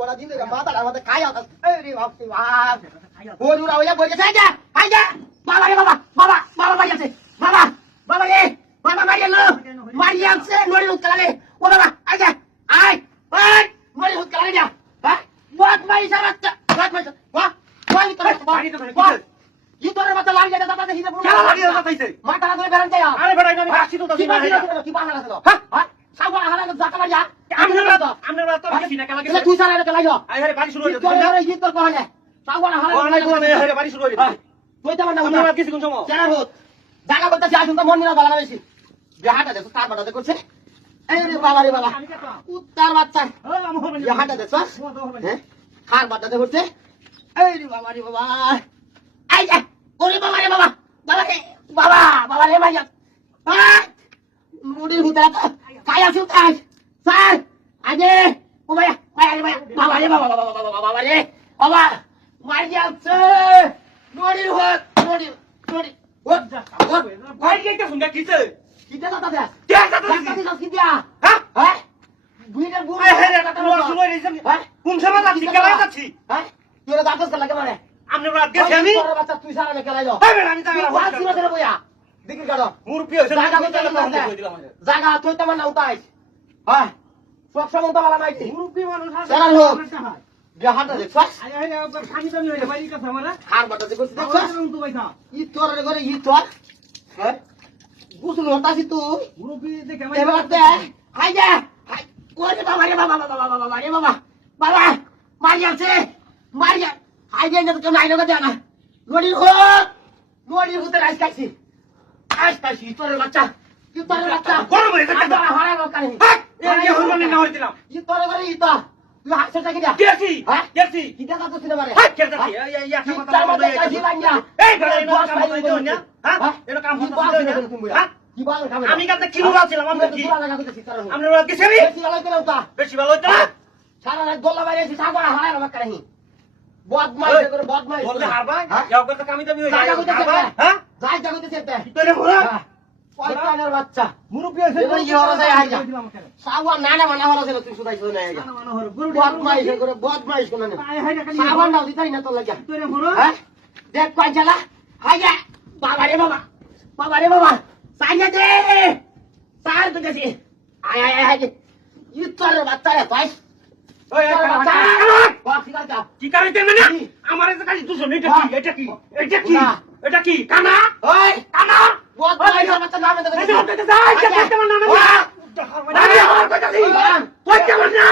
কোলা দিন মাথা আমাদের খাই আস এই রে বাপ রে বাপ ওরা ওয়া বলে যাই যা হাই যা বাবা রে বাবা বাবা বাবা মারি আছে বাবা বাবা রে বাবা মারি আলো মারি আছে নড়ি উতলালে ও বাবা আই যা আই ওই নড়ি উতলালে যা হ্যাঁ বাত মারি সারাচ্চা বাত মারি বাহ ওই তো বাড়ি তো বাহ ই তোরে মাথা লাগি যায় দাদা হিসেবে কেন লাগি যাইছে মাথা ধরে বেরান যায় আরে বেড়াই আমি রাখছি তো কি বাংলা আছে হ্যাঁ সাগর হারা জাকা মারিয়া আমরা তো বেশি না কেলা গেছে তুই সারা কেলা যাও আই আরে বাড়ি শুরু হই তোরে আরে ই তোর কহলে সাগর হারা ও নাই কোনে আরে বাড়ি শুরু হই তুই তো না আমরা কিছু কোন সময় জানা হোত জায়গা বলতে যা শুনতো মন নিনা বাগানা বেশি বিহাটা দেখো কার বাটা করছে এই রে বাবা রে বাবা উত্তর বাচ্চা বিহাটা দেখছ হ্যাঁ কার বাটা করছে এই রে বাবা আই যা ওরে বাবা রে বাবা বাবা রে বাবা বাবা রে ভাইয়া মুড়ির ভিতরে কাই আছো কাই স্যার আগে ও ভাইয়া ভাইয়া রে ভাইয়া বাবা রে বাবা বাবা রে বাবা মার যাচ্ছে মুড়ির হত মুড়ি মুড়ি ওট ওট ভাই কে শুনগা কিছে কিটা দাদা দে কে দাদা কি দিয়া হ্যাঁ হ্যাঁ বুইটা বুই হে রে দাদা লো শুনো রে হ্যাঁ কোন সময় যাচ্ছি কেলাই যাচ্ছি হ্যাঁ তোরা দাদা লাগে মানে আমনে রাত গেছি আমি তোর বাচ্চা তুই সারা নে কেলাই যাও এই আমি জায়গা বাস ছিল রে বইয়া দেখি কাটো মুরপি হইছে জায়গা জায়গা তুই তো মানে উঠাইছ হ্যাঁ সব সময় তো বালা নাইছি মুরপি মানুষ আছে সারা লোক বিহাটা দেখছ আয় আয় পানি পানি হইলে বাইরে কথা আমারে হার বাটা দেখছ দেখছ ই তোর রে করে ই তোর হ্যাঁ গুসল হতাছি তুই মুরপি দেখে আমি এবারে আই যা ওরে বাবা রে বাবা বাবা রে বাবা বাবা মারি আছে মারিয়া আই যে না তো নাই লগা দেনা লড়ি হো লড়ি হতে রাইস কাছি আস্তাছি তোর বাচ্চা তুই তোর বাচ্চা গরম হয়ে যাচ্ছে হারা লোকাল এই হরমনে না হইছিলাম ই তোর করে ই তো তুই হাসছ কি দিয়া কেছি হ্যাঁ কেছি কিটা তো ছিল মারে হ্যাঁ কেছি এই একটা কথা বলতে কাছি বাঙ্গা এই ঘরে কাম হইতো না হ্যাঁ এটা কাম হইতো হ্যাঁ কি বাল খাবে আমি কাছে কি বলছিলাম আমরা কি আমরা গেছি বেশি ভালো করে উঠা বেশি ভালো হইতো সারা রাত গোল্লা বাইরে এসে সাগর হারা লোক করে বদমাইশ করে বদমাইশ বলতে হারবা যাও করতে কামি দামি হই যায় হ্যাঁ যাই জাগতে সেতে তোরে মোরা পয়তানের বাচ্চা মুরুপি আছে এই কি হলো যায় আইজা সাগর নানা মানা হলো ছিল তুই সুদাইছ না আইজা নানা মানা হলো বদমাইশ করে না সাগর নাও দিতাই না তো লাগা তোরে মোরা হ্যাঁ দেখ কই চালা আইজা বাবা রে বাবা সাইজা দে সার তো গেছি আয় আয় আয় ই তোর বাচ্চা রে পাইছ ওই বাচ্চা কি করিতে না আমারে তো কাছে 200 এটা কি এটা কি কানা ওই কানা বহুত ভাই বাচ্চা নামে দেবে যাই করতে না না আরে আমার কথা কি তুই কেমন না